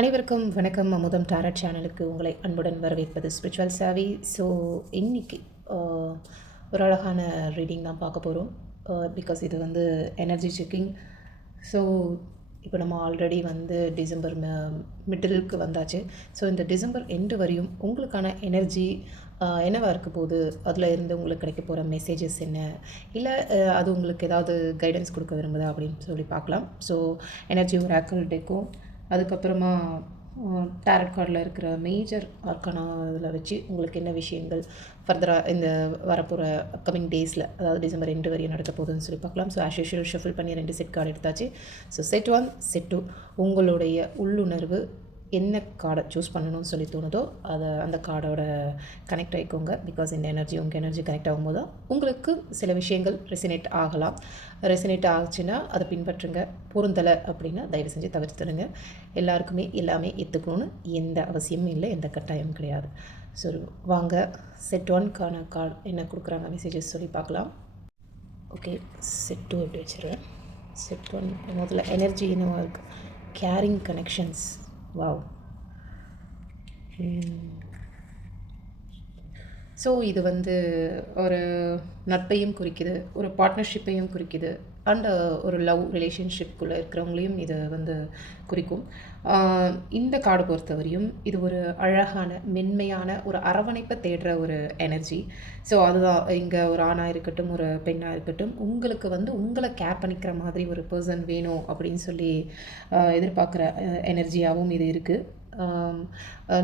அனைவருக்கும் வணக்கம். அமுதம் டாரட் சேனலுக்கு உங்களை அன்புடன் வரவேற்பது ஸ்பிரிச்சுவல் சாவி. ஸோ இன்னைக்கு ஒரு அழகான ரீடிங் தான் பார்க்க போகிறோம் பிகாஸ் இது வந்து எனர்ஜி செக்கிங் ஸோ இப்போ நம்ம ஆல்ரெடி வந்து டிசம்பர் மிடிலுக்கு வந்தாச்சு. ஸோ இந்த டிசம்பர் எண்டு வரையும் உங்களுக்கான எனர்ஜி என்னவாக இருக்க போகுது? அதில் இருந்து உங்களுக்கு கிடைக்க போகிற மெசேஜஸ் என்ன? இல்லை அது உங்களுக்கு ஏதாவது கைடன்ஸ் கொடுக்க விரும்புதா அப்படின்னு சொல்லி பார்க்கலாம். ஸோ எனர்ஜி ஒரு ஆக்கல் டேக்கும் அதுக்கப்புறமா டேரட் கார்டில் இருக்கிற மேஜர் ஆர்கானா இதில் வச்சு உங்களுக்கு என்ன விஷயங்கள் ஃபர்தராக இந்த வரப்போகிற அப்கமிங் டேஸில் அதாவது டிசம்பர் ரெண்டு வரையும் நடக்க போகுதுன்னு சொல்லி பார்க்கலாம். ஸோ ஆஸ் யூஷுவல் ஷஃபில் பண்ணி ரெண்டு செட் கார்டு எடுத்தாச்சு. So set one set two உங்களுடைய உள்ளுணர்வு என்ன கார்டை சூஸ் பண்ணணும்னு சொல்லி தோணுதோ அதை அந்த கார்டோட கனெக்ட் ஆகிக்கோங்க பிகாஸ் இந்த எனர்ஜி உங்கள் எனர்ஜி கனெக்ட் ஆகும்போது தான் உங்களுக்கு சில விஷயங்கள் ரெசினேட் ஆகலாம். ரெசினேட் ஆச்சுன்னா அதை பின்பற்றுங்க. பொருந்தலை அப்படின்னா தயவு செஞ்சு தவிர்த்துடுங்க எல்லாருக்குமே எல்லாமே ஏற்றுக்கணும்னு எந்த அவசியமும் இல்லை எந்த கட்டாயமும் கிடையாது. ஸோ வாங்க செட் ஒன்க்கான கார்டு என்ன கொடுக்குறாங்க மெசேஜஸ் சொல்லி பார்க்கலாம். ஓகே செட் டூ எப்படி வச்சுருவேன்? செட் ஒன் முதல்ல எனர்ஜி என்னவாக இருக்குது கேரிங் கனெக்ஷன்ஸ் வாவ் ஸோ இது வந்து ஒரு நட்பையும் குறிக்குது ஒரு பார்ட்னர்ஷிப்பையும் குறிக்குது. அண்ட் ஒரு லவ் ரிலேஷன்ஷிப்குள்ளே இருக்கிறவங்களையும் இது வந்து குறிக்கும். இந்த கார்டு பொறுத்தவரையும் இது ஒரு அழகான மென்மையான ஒரு அரவணைப்பை தேடுற ஒரு எனர்ஜி. ஸோ அதுதான். இங்கே ஒரு ஆணாக இருக்கட்டும் ஒரு பெண்ணாக இருக்கட்டும் உங்களுக்கு வந்து உங்களை கேர் பண்ணிக்கிற மாதிரி ஒரு பர்சன் வேணும் அப்படின்னு சொல்லி எதிர்பார்க்குற எனர்ஜியாகவும் இது இருக்குது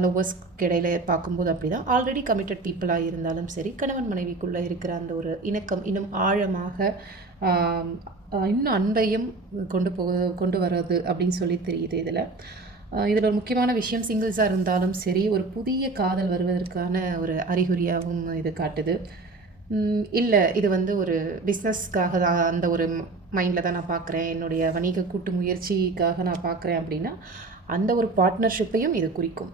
லவ்வர்ஸ்க்கு இடையில பார்க்கும்போது அப்படி தான் ஆல்ரெடி கமிட்டட் பீப்புளாக இருந்தாலும் சரி கணவன் மனைவிக்குள்ளே இருக்கிற அந்த ஒரு இணக்கம் இன்னும் ஆழமாக இன்னும் அன்பையும் கொண்டு போ கொண்டு வர்றது அப்படின்னு சொல்லி தெரியுது இதில். இதில் ஒரு முக்கியமான விஷயம் சிங்கிள்ஸாக இருந்தாலும் சரி ஒரு புதிய காதல் வருவதற்கான ஒரு அறிகுறியாகவும் இது காட்டுது. இல்லை இது வந்து ஒரு பிஸ்னஸ்க்காக தான் அந்த ஒரு மைண்டில் தான் நான் பார்க்குறேன். என்னுடைய வணிக கூட்டு முயற்சிக்காக நான் பார்க்குறேன் அப்படின்னா அந்த ஒரு பார்ட்னர்ஷிப்பையும் இது குறிக்கும்.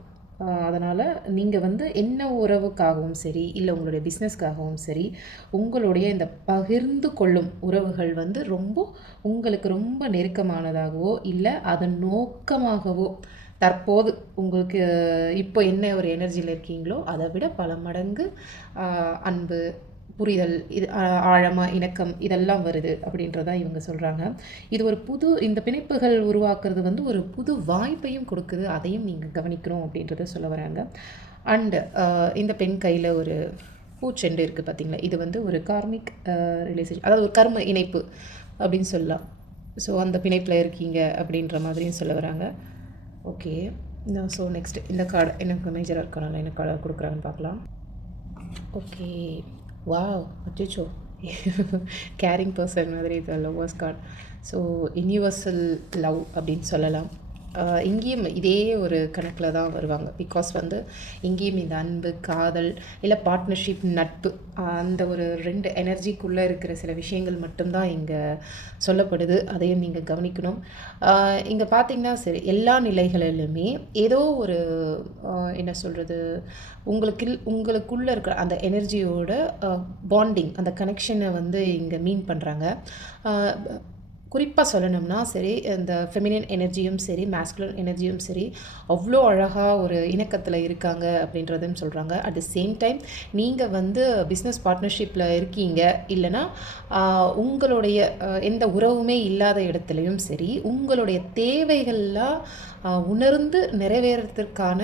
அதனால் நீங்கள் வந்து என்ன உறவுக்காகவும் சரி இல்லை உங்களுடைய பிஸ்னஸ்க்காகவும் சரி உங்களுடைய இந்த பகிர்ந்து கொள்ளும் உறவுகள் வந்து ரொம்ப உங்களுக்கு ரொம்ப நெருக்கமானதாகவோ இல்லை அதன் நோக்கமாகவோ தற்போது உங்களுக்கு இப்போ என்ன ஒரு எனர்ஜியில் இருக்கீங்களோ அதை விட பல மடங்கு அன்பு புரிதல் இது ஆழமாக இணக்கம் இதெல்லாம் வருது அப்படின்றதான் இவங்க சொல்கிறாங்க இது ஒரு புது இந்த பிணைப்புகள் உருவாக்குறது வந்து ஒரு புது வாய்ப்பையும் கொடுக்குது. அதையும் நீங்கள் கவனிக்கணும் அப்படின்றத சொல்ல வராங்க. அண்டு இந்த பெண் கையில் ஒரு பூச்செண்டு இருக்குது பார்த்திங்களா இது வந்து ஒரு கார்மிக் ரிலேஷன் அதாவது ஒரு கர்ம இணைப்பு அப்படின்னு சொல்லலாம். ஸோ அந்த பிணைப்பில் இருக்கீங்க அப்படின்ற மாதிரியும் சொல்ல வராங்க. ஓகே. ஸோ நெக்ஸ்ட் இந்த கார்டு எனக்கு மேஜராக இருக்கனால என்ன கார்டு கொடுக்குறாங்கன்னு பார்க்கலாம் ஓகே. வாவ் அச்சோ கேரிங் பர்சன் மாதிரி இது lovers card so universal love அப்படின்னு சொல்லலாம். இங்கேயும் இதே ஒரு கணக்கில் தான் வருவாங்க. பிகாஸ் வந்து இங்கேயும் இந்த அன்பு காதல் இல்லை பார்ட்னர்ஷிப் நட்பு அந்த ஒரு ரெண்டு எனர்ஜிக்குள்ளே இருக்கிற சில விஷயங்கள் மட்டும்தான் இங்கே சொல்லப்படுது. அதையும் நீங்கள் கவனிக்கணும். இங்கே பார்த்தீங்கன்னா சரி எல்லா நிலைகளிலுமே ஏதோ ஒரு என்ன சொல்கிறது உங்களுக்கு உங்களுக்குள்ளே இருக்கிற அந்த எனர்ஜியோட பாண்டிங் அந்த கனெக்ஷனை வந்து இங்கே மீன் பண்ணுறாங்க குறிப்பாக சொல்லணும்னா சரி இந்த ஃபெமினின் எனர்ஜியும் சரி மேஸ்குலர் எனர்ஜியும் சரி அவ்வளோ அழகாக ஒரு இணக்கத்தில் இருக்காங்க அப்படின்றதும் சொல்கிறாங்க அட் த சேம் டைம் நீங்கள் வந்து பிஸ்னஸ் பார்ட்னர்ஷிப்பில் இருக்கீங்க இல்லைன்னா உங்களுடைய எந்த உறவுமே இல்லாத இடத்துலையும் சரி உங்களுடைய தேவைகள்லாம் உணர்ந்து நிறைவேறதுக்கான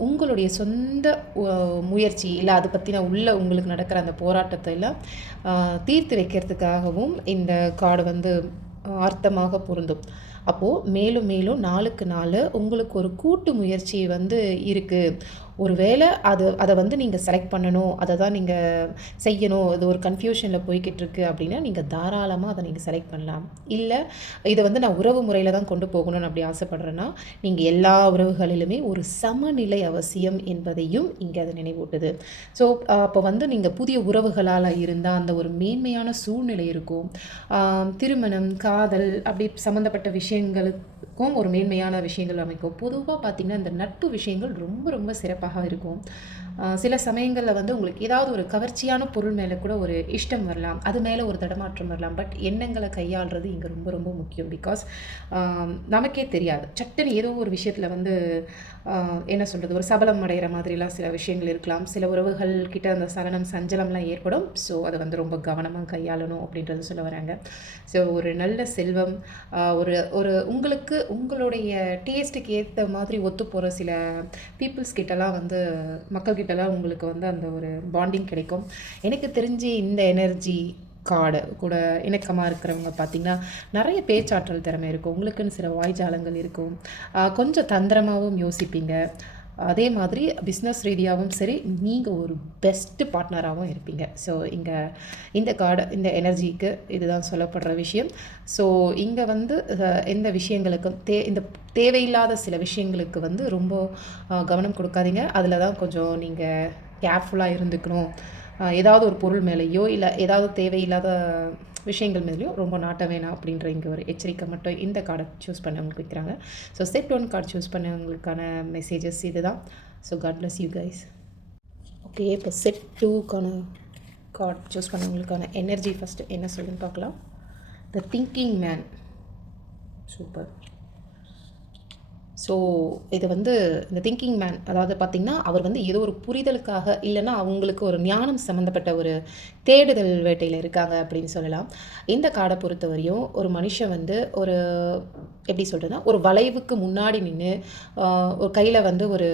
உங்களுடைய சொந்த முயற்சி இல்லை அதை பற்றின உள்ள உங்களுக்கு நடக்கிற அந்த போராட்டத்தை எல்லாம் தீர்த்து வைக்கிறதுக்காகவும் இந்த கார்டு வந்து ஆர்த்தமாக அர்த்தமாக பொருந்தும். அப்போது மேலும் மேலும் நாளுக்கு நாள் உங்களுக்கு ஒரு கூட்டு முயற்சி வந்து இருக்குது ஒருவேளை அது அதை வந்து நீங்கள் செலக்ட் பண்ணணும் அதை தான் நீங்கள் செய்யணும் இது ஒரு கன்ஃபியூஷனில் போய்கிட்டு இருக்கு அப்படின்னா நீங்கள் தாராளமாக அதை நீங்கள் செலக்ட் பண்ணலாம். இல்லை இதை வந்து நான் உறவு முறையில் தான் கொண்டு போகணும்னு அப்படி ஆசைப்பட்றேன்னா நீங்கள் எல்லா உறவுகளிலுமே ஒரு சமநிலை அவசியம் என்பதையும் இங்கே அதை நினைவூட்டுது. ஸோ அப்போ வந்து நீங்கள் புதிய உறவுகளால் இருந்தால் அந்த ஒரு மேன்மையான சூழ்நிலை இருக்கும். திருமணம் காதல் அப்படி சம்மந்தப்பட்ட விஷயம் விஷயங்களுக்கும் ஒரு மேன்மையான விஷயங்கள் அமைக்கும். பொதுவாக பார்த்திங்கன்னா இந்த நட்பு விஷயங்கள் ரொம்ப ரொம்ப சிறப்பாக இருக்கும். சில சமயங்களில் வந்து உங்களுக்கு ஏதாவது ஒரு கவர்ச்சியான பொருள் மேலே கூட ஒரு இஷ்டம் வரலாம். அது மேலே ஒரு தடமாற்றம் வரலாம். பட் எண்ணங்களை கையாளுறது இங்கே ரொம்ப ரொம்ப முக்கியம். பிகாஸ் நமக்கே தெரியாது. சட்டுன்னு ஏதோ ஒரு விஷயத்தில் வந்து என்ன சொல்கிறது ஒரு சபலம் அடைகிற மாதிரிலாம் சில விஷயங்கள் இருக்கலாம். சில உறவுகள் கிட்ட அந்த சலனம் சஞ்சலம்லாம் ஏற்படும். ஸோ அதை வந்து ரொம்ப கவனமாக கையாளணும் அப்படின்றது சொல்ல வராங்க. ஸோ ஒரு நல்ல செல்வம் ஒரு ஒரு உங்களுக்கு உங்களுடைய டேஸ்ட்டுக்கு ஏற்ற மாதிரி ஒத்து போகிற சில பீப்புள்ஸ் கிட்டலாம் வந்து மக்கள் கிட்டலாம் உங்களுக்கு வந்து அந்த ஒரு பாண்டிங் கிடைக்கும். எனக்கு தெரிஞ்சு இந்த எனர்ஜி காடு கூட இணக்கமாக இருக்கிறவங்க பார்த்திங்கன்னா நிறைய பேச்சாற்றல் திறமை இருக்கும். உங்களுக்குன்னு சில வாய்ஜாலங்கள் இருக்கும். கொஞ்சம் தந்திரமாகவும் யோசிப்பீங்க. அதே மாதிரி பிஸ்னஸ் ரீதியாகவும் சரி நீங்கள் ஒரு பெஸ்ட்டு பார்ட்னராகவும் இருப்பீங்க. ஸோ இங்கே இந்த கார்டு இந்த எனர்ஜிக்கு இதுதான் சொல்லப்படுற விஷயம். ஸோ இங்கே வந்து எந்த விஷயங்களுக்கும் தே இந்த தேவையில்லாத சில விஷயங்களுக்கு வந்து ரொம்ப கவனம் கொடுக்காதீங்க. அதில் தான் கொஞ்சம் நீங்கள் கேர்ஃபுல்லாக இருந்துக்கணும். ஏதாவது ஒரு பொருள் மேலேயோ இல்லை ஏதாவது தேவையில்லாத விஷயங்கள் மேலேயோ ரொம்ப நாட்ட வேணாம் அப்படின்ற இங்கே ஒரு எச்சரிக்கை மட்டும் இந்த கார்டை சூஸ் பண்ணவங்களுக்கு வைக்கிறாங்க. So set one card choose பண்ணவங்களுக்கான messages இது தான் so god bless you guys okay இப்போ செட் டூக்கான கார்டு சூஸ் பண்ணவங்களுக்கான எனர்ஜி ஃபஸ்ட்டு என்ன சொல்லுன்னு பார்க்கலாம். The thinking man super so இது வந்து இந்த திங்கிங் மேன் அதாவது பார்த்திங்கன்னா அவர் வந்து ஏதோ ஒரு புரிதலுக்காக இல்லைன்னா அவங்களுக்கு ஒரு ஞானம் சம்மந்தப்பட்ட ஒரு தேடுதல் வேட்டையில் இருக்காங்க அப்படின்னு சொல்லலாம். இந்த காடை பொறுத்தவரையும் ஒரு மனுஷன் வந்து ஒரு எப்படி சொல்கிறதுனா ஒரு வளைவுக்கு முன்னாடி நின்று ஒரு கையில் வந்து ஒரு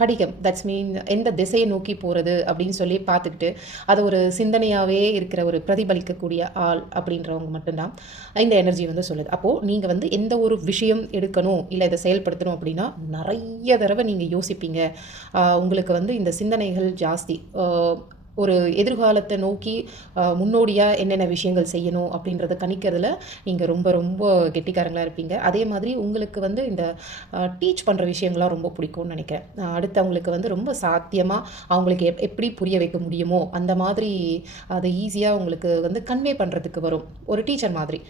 படிகம். தட்ஸ் மீன் எந்த திசையை நோக்கி போகிறது அப்படின்னு சொல்லி பார்த்துக்கிட்டு அது ஒரு சிந்தனையாகவே இருக்கிற ஒரு பிரதிபலிக்கக்கூடிய ஆள் அப்படின்றவங்க மட்டும்தான் இந்த எனர்ஜி வந்து சொல்லுது. அப்போது நீங்கள் வந்து எந்த ஒரு விஷயம் எடுக்கணும் இல்லை இதை செயல்படுத்தணும் அப்படின்னா நிறைய தடவை நீங்கள் யோசிப்பீங்க. உங்களுக்கு வந்து இந்த சிந்தனைகள் ஜாஸ்தி. ஒரு எதிர்காலத்தை நோக்கி முன்னோடியாக என்னென்ன விஷயங்கள் செய்யணும் அப்படின்றத கணிக்கிறதுல நீங்கள் ரொம்ப ரொம்ப கெட்டிக்காரங்களாக இருப்பீங்க. அதே மாதிரி உங்களுக்கு வந்து இந்த டீச் பண்ணுற விஷயங்கள்லாம் ரொம்ப பிடிக்கும்னு நினைக்கிறேன். அடுத்தவங்களுக்கு வந்து ரொம்ப சாத்தியமாக அவங்களுக்கு எப் எப்படி புரிய வைக்க முடியுமோ அந்த மாதிரி அதை ஈஸியாக உங்களுக்கு வந்து கன்வே பண்ணுறதுக்கு வரும். ஒரு டீச்சர் மாதிரி.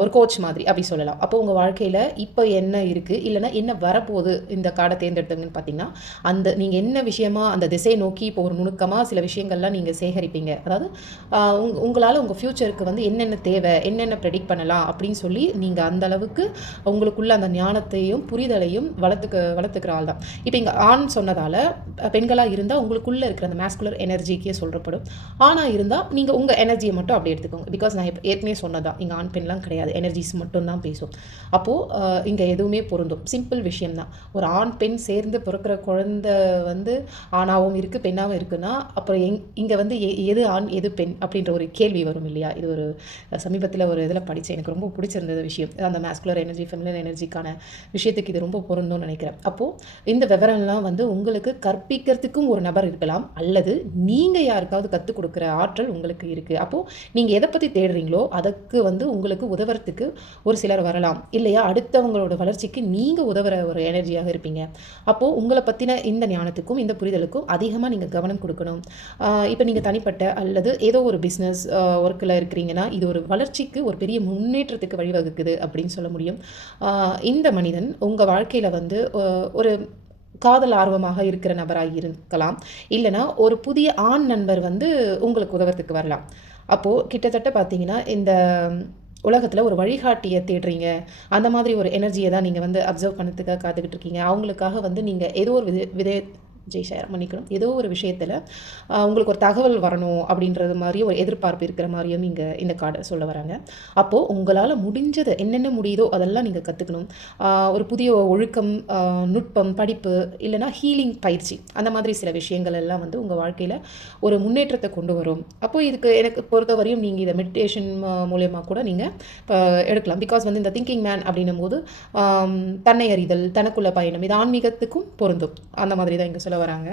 ஒரு கோச் மாதிரி அப்படி சொல்லலாம். அப்போ உங்கள் வாழ்க்கையில் இப்போ என்ன இருக்குது இல்லைன்னா என்ன வரப்போகுது இந்த காடை தேர்ந்தெடுத்தவங்கன்னு பார்த்தீங்கன்னா அந்த நீங்கள் என்ன விஷயமா அந்த திசையை நோக்கி இப்போ ஒரு நுணுக்கமாக சில விஷயங்கள்லாம் நீங்கள் சேகரிப்பீங்க. அதாவது உங் உங்களால் உங்கள் ஃப்யூச்சருக்கு வந்து என்னென்ன தேவை என்னென்ன ப்ரெடிக்ட் பண்ணலாம் அப்படின்னு சொல்லி நீங்கள் அந்த அளவுக்கு உங்களுக்குள்ள அந்த ஞானத்தையும் புரிதலையும் வளர்த்துக்க வளர்த்துக்கிற ஆள் தான் இப்போ இங்கே ஆண் சொன்னதால் பெண்களாக இருந்தால் உங்களுக்குள்ளே இருக்கிற அந்த மேஸ்குலர் எனர்ஜிக்கே சொல்கிறப்படும் ஆணாக இருந்தால் நீங்கள் உங்கள் எனர்ஜியை மட்டும் அப்படி எடுத்துக்கோங்க. பிகாஸ் நான் ஏற்கனவே சொன்னதான் இங்கே ஆண் பெண்லாம் கிடையாது. எனர்ஜிஸ் மட்டும்தான் பேசும். அப்போது இங்கே எதுவுமே பொருந்தும். சிம்பிள் விஷயம்தான். ஒரு ஆண் பெண் சேர்ந்து பிறக்கிற குழந்த வந்து ஆணாகவும் இருக்குது பெண்ணாகவும் இருக்குன்னா அப்புறம் எங் இங்கே வந்து எ- எது ஆண் எது பெண் அப்படின்ற ஒரு கேள்வி வரும் இல்லையா? இது ஒரு சமீபத்தில் ஒரு இதில் படித்தேன். எனக்கு ரொம்ப பிடிச்சிருந்தது விஷயம். அந்த மேஸ்குலர் எனர்ஜி ஃபெமிலர் எனர்ஜிக்கான விஷயத்துக்கு இது ரொம்ப பொருந்தும்னு நினைக்கிறேன். அப்போது இந்த விவரம்லாம் வந்து உங்களுக்கு கற்பிக்கிறதுக்கும் ஒரு நபர் இருக்கலாம். அல்லது நீங்கள் யாருக்காவது கற்றுக் கொடுக்குற ஆற்றல் உங்களுக்கு இருக்குது அப்போது நீங்கள் எதை பற்றி தேடுறீங்களோ அதுக்கு வந்து உங்களுக்கு உதவுறதுக்கு ஒரு சிலர் வரலாம். இல்லையா? அடுத்தவங்களோட வளர்ச்சிக்கு நீங்கள் உதவுற ஒரு எனர்ஜியாக இருப்பீங்க. அப்போது உங்களை பற்றின இந்த ஞானத்துக்கும் இந்த புரிதலுக்கும் அதிகமாக நீங்கள் கவனம் கொடுக்கணும். இப்போ நீங்கள் தனிப்பட்ட அல்லது ஏதோ ஒரு பிஸ்னஸ் ஒர்க்கில் இருக்கிறீங்கன்னா இது ஒரு வளர்ச்சிக்கு ஒரு பெரிய முன்னேற்றத்துக்கு வழிவகுக்குது அப்படின்னு சொல்ல முடியும். இந்த மனிதன் உங்கள் வாழ்க்கையில் வந்து ஒரு காதல் ஆர்வமாக இருக்கிற நபராக இருக்கலாம். இல்லைனா ஒரு புதிய ஆண் நண்பர் வந்து உங்களுக்கு உதவத்துக்கு வரலாம். அப்போது கிட்டத்தட்ட பார்த்தீங்கன்னா இந்த உலகத்தில் ஒரு வழிகாட்டியை தேடுறீங்க. அந்த மாதிரி ஒரு எனர்ஜியை தான் நீங்கள் வந்து அப்சர்வ் பண்ணுறதுக்காக காத்துக்கிட்டு இருக்கீங்க. அவங்களுக்காக வந்து நீங்கள் ஏதோ ஒரு வித வித ஜெய் ஷேர் மன்னிக்கணும். ஏதோ ஒரு விஷயத்தில் உங்களுக்கு ஒரு தகவல் வரணும் அப்படின்றது மாதிரியும் ஒரு எதிர்பார்ப்பு இருக்கிற மாதிரியும் நீங்கள் இந்த கார்டை சொல்ல வராங்க. அப்போது உங்களால் முடிஞ்சது என்னென்ன முடியுதோ அதெல்லாம் நீங்கள் கற்றுக்கணும் ஒரு புதிய ஒழுக்கம் நுட்பம் படிப்பு இல்லைனா ஹீலிங் பயிற்சி அந்த மாதிரி சில விஷயங்கள் எல்லாம் வந்து உங்கள் வாழ்க்கையில் ஒரு முன்னேற்றத்தை கொண்டு வரும். அப்போது இதுக்கு எனக்கு பொறுத்தவரையும் நீங்கள் இதை மெடிடேஷன் மூலயமா கூட நீங்கள் எடுக்கலாம். பிகாஸ் வந்து இந்த திங்கிங் மேன் அப்படின்னும் போது தன்னை அறிதல் தனக்குள்ள பயணம் இது ஆன்மீகத்துக்கும் பொருந்தும். அந்த மாதிரி தான் இங்கே சொல்ல வராங்க.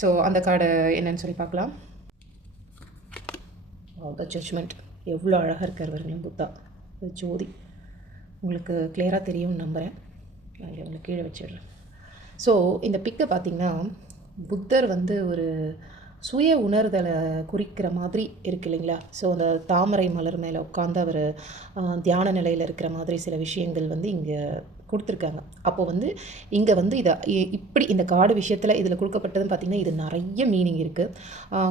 ஸோ அந்த கார்டு என்னன்னு சொல்லி பார்க்கலாம். த ஜட்ஜ்மெண்ட் எவ்வளோ அழகாக இருக்கார் பாருங்களேன் புத்தா. ஜோதி. உங்களுக்கு கிளியராக தெரியும்னு நம்புகிறேன் நான் இங்கே உங்களுக்கு கீழே வச்சிடுறேன். ஸோ இந்த பிக்கை பார்த்திங்கன்னா புத்தர் வந்து ஒரு சுய உணர்தலை குறிக்கிற மாதிரி இருக்கு இல்லைங்களா? ஸோ அந்த தாமரை மலர் மேலே உட்காந்து அவர் தியான நிலையில் இருக்கிற மாதிரி சில விஷயங்கள் வந்து இங்கே கொடுத்துருக்காங்க. அப்போது வந்து இங்கே வந்து இதை இ- இப்படி இந்த கார்டு விஷயத்தில் இதில் கொடுக்கப்பட்டதுன்னு பார்த்தீங்கன்னா இது நிறைய மீனிங் இருக்குது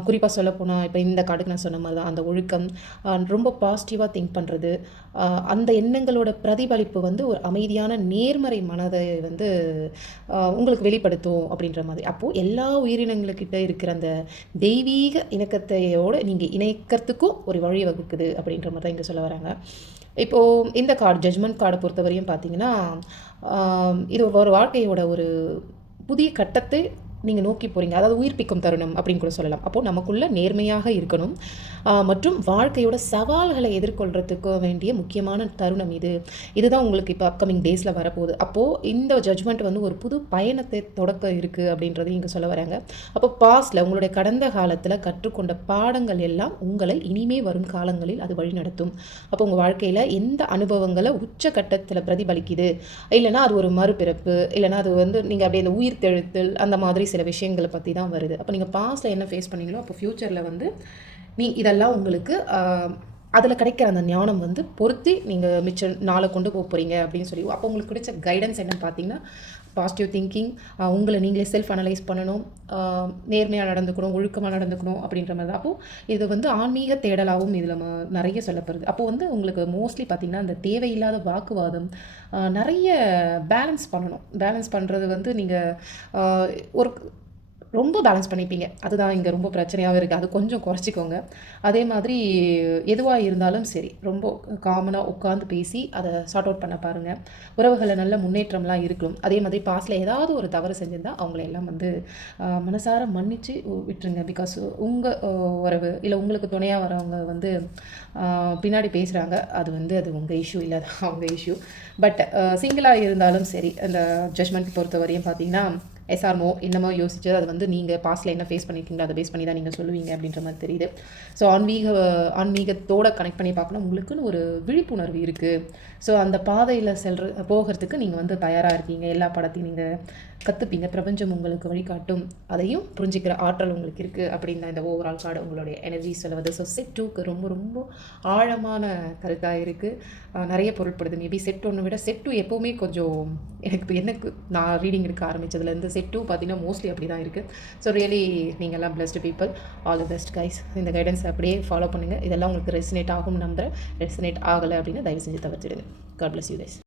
குறிப்பாக சொல்லப்போனால் இப்போ இந்த கார்டுக்கு நான் சொன்ன மாதிரி தான் அந்த ஒழுக்கம் ரொம்ப பாசிட்டிவாக திங்க் பண்ணுறது அந்த எண்ணங்களோட பிரதிபலிப்பு வந்து ஒரு அமைதியான நேர்மறை மனதை வந்து உங்களுக்கு வெளிப்படுத்தும் அப்படின்ற மாதிரி. அப்போது எல்லா உயிரினங்கள்கிட்ட இருக்கிற அந்த தெய்வீக இணக்கத்தையோடு நீங்கள் இணைக்கிறதுக்கும் ஒரு வழி வகுக்குது அப்படின்ற மாதிரி தான் இங்கே சொல்ல வராங்க. இப்போது இந்த கார்டு ஜட்ஜ்மெண்ட் கார்டை பொறுத்தவரையும் பார்த்தீங்கன்னா இது ஒரு வாழ்க்கையோட ஒரு புதிய கட்டத்தை நீங்கள் நோக்கி போகிறீங்க அதாவது உயிர்ப்பிக்கும் தருணம் அப்படின்னு கூட சொல்லலாம். அப்போது நமக்குள்ள நேர்மையாக இருக்கணும். மற்றும் வாழ்க்கையோட சவால்களை எதிர்கொள்கிறதுக்கு வேண்டிய முக்கியமான தருணம் இது. இதுதான் உங்களுக்கு இப்போ அப்கமிங் டேஸில் வரப்போகுது. அப்போது இந்த ஜட்ஜ்மெண்ட் வந்து ஒரு புது பயணத்தை தொடக்க இருக்குது அப்படின்றது இங்கே சொல்ல வராங்க. அப்போ பாஸ்டில் உங்களுடைய கடந்த காலத்தில் கற்றுக்கொண்ட பாடங்கள் எல்லாம் உங்களை இனிமே வரும் காலங்களில் அது வழிநடத்தும் அப்போ உங்கள் வாழ்க்கையில் எந்த அனுபவங்களை உச்சக்கட்டத்தில் பிரதிபலிக்குது? இல்லைன்னா அது ஒரு மறுபிறப்பு இல்லைன்னா அது வந்து நீங்கள் அப்படியே இந்த உயிர் தெழுத்தல் அந்த மாதிரி சில விஷயங்களை பற்றி தான் வருது. அப்போ நீங்கள் பாஸ்ட்டில் என்ன ஃபேஸ் பண்ணீங்களோ அப்போ ஃப்யூச்சரில் வந்து நீ இதெல்லாம் உங்களுக்கு அதில் கிடைக்கிற அந்த ஞானம் வந்து பொருத்தி நீங்கள் மிச்சம் நாளை கொண்டு போக போகிறீங்க அப்படின்னு சொல்லி அப்போ உங்களுக்கு கிடைச்ச கைடன்ஸ் என்னன்னு பார்த்தீங்கன்னா பாசிட்டிவ் திங்கிங் உங்களை நீங்களே செல்ஃப் அனலைஸ் பண்ணணும் நேர்மையாக நடந்துக்கணும் ஒழுக்கமாக நடந்துக்கணும் அப்படின்ற மாதிரி தான். அப்போது இது வந்து ஆன்மீக தேடலாகவும் இதில் நிறைய சொல்லப்படுது. அப்போது வந்து உங்களுக்கு மோஸ்ட்லி பார்த்திங்கன்னா அந்த தேவையில்லாத வாக்குவாதம் நிறைய பேலன்ஸ் பண்ணணும். பேலன்ஸ் பண்ணுறது வந்து நீங்கள் ஒரு ரொம்ப பேலன்ஸ் பண்ணிப்பீங்க. அதுதான் இங்கே ரொம்ப பிரச்சனையாகவும் இருக்குது அது கொஞ்சம் குறைச்சிக்கோங்க. அதே மாதிரி எதுவாக இருந்தாலும் சரி ரொம்ப காமனாக உட்காந்து பேசி அதை சார்ட் அவுட் பண்ண பாருங்கள் உறவுகளில் நல்ல முன்னேற்றம்லாம் இருக்கும். அதே மாதிரி பாஸ்டில் ஏதாவது ஒரு தவறு செஞ்சிருந்தால் அவங்கள எல்லாம் வந்து மனசார மன்னித்து விட்டுருங்க. பிகாஸ் உங்கள் உறவு இல்லை உங்களுக்கு துணையாக வரவங்க வந்து பின்னாடி பேசுகிறாங்க அது வந்து அது உங்கள் இஷ்யூ இல்லை அவங்க இஷ்யூ பட் சிங்கிளாக இருந்தாலும் சரி அந்த ஜட்மெண்ட் பொறுத்த வரையும் பார்த்தீங்கன்னா எஸ்ஆர்மோ என்னமோ யோசிச்சு அது வந்து நீங்கள் பாஸ்டில் என்ன ஃபேஸ் பண்ணியிருக்கீங்களோ அதை பேஸ் பண்ணி தான் நீங்கள் சொல்லுவீங்க அப்படின்ற மாதிரி தெரியுது. ஸோ ஆன்மீக ஆன்மீகத்தோட கனெக்ட் பண்ணி பார்க்கணும். உங்களுக்குன்னு ஒரு விழிப்புணர்வு இருக்குது ஸோ அந்த பாதையில் செல்ற போகிறதுக்கு நீங்கள் வந்து தயாராக இருக்கீங்க. எல்லா படத்தையும் நீங்கள் கற்றுப்பீங்க பிரபஞ்சம் உங்களுக்கு வழிகாட்டும். அதையும் புரிஞ்சுக்கிற ஆற்றல் உங்களுக்கு இருக்குது அப்படின்னு தான் இந்த ஓவரால் கார்டு உங்களுடைய எனர்ஜி சொல்லுவது. ஸோ செட் டூக்கு ரொம்ப ரொம்ப ஆழமான கருத்தாக இருக்குது நிறைய பொருட்படுது மேபி செட் ஒன்று விட செட் டூ எப்போவுமே கொஞ்சம் எனக்கு இப்போ எனக்கு நான் ரீடிங் எடுக்க ஆரம்பித்ததுலேருந்து செட் டூ பார்த்தீங்கன்னா மோஸ்ட்லி அப்படி தான் இருக்குது ஸோ ரியலி நீங்கள் எல்லாம் best people all the best guys இந்த கைடன்ஸ் அப்படியே ஃபாலோ பண்ணுங்கள் இதெல்லாம் உங்களுக்கு ரெசினேட் ஆகும் நம்புறேன். ரெசினேட் ஆகலை அப்படின்னு தயவு செஞ்சு தவிர்த்துடுங்க. God bless you guys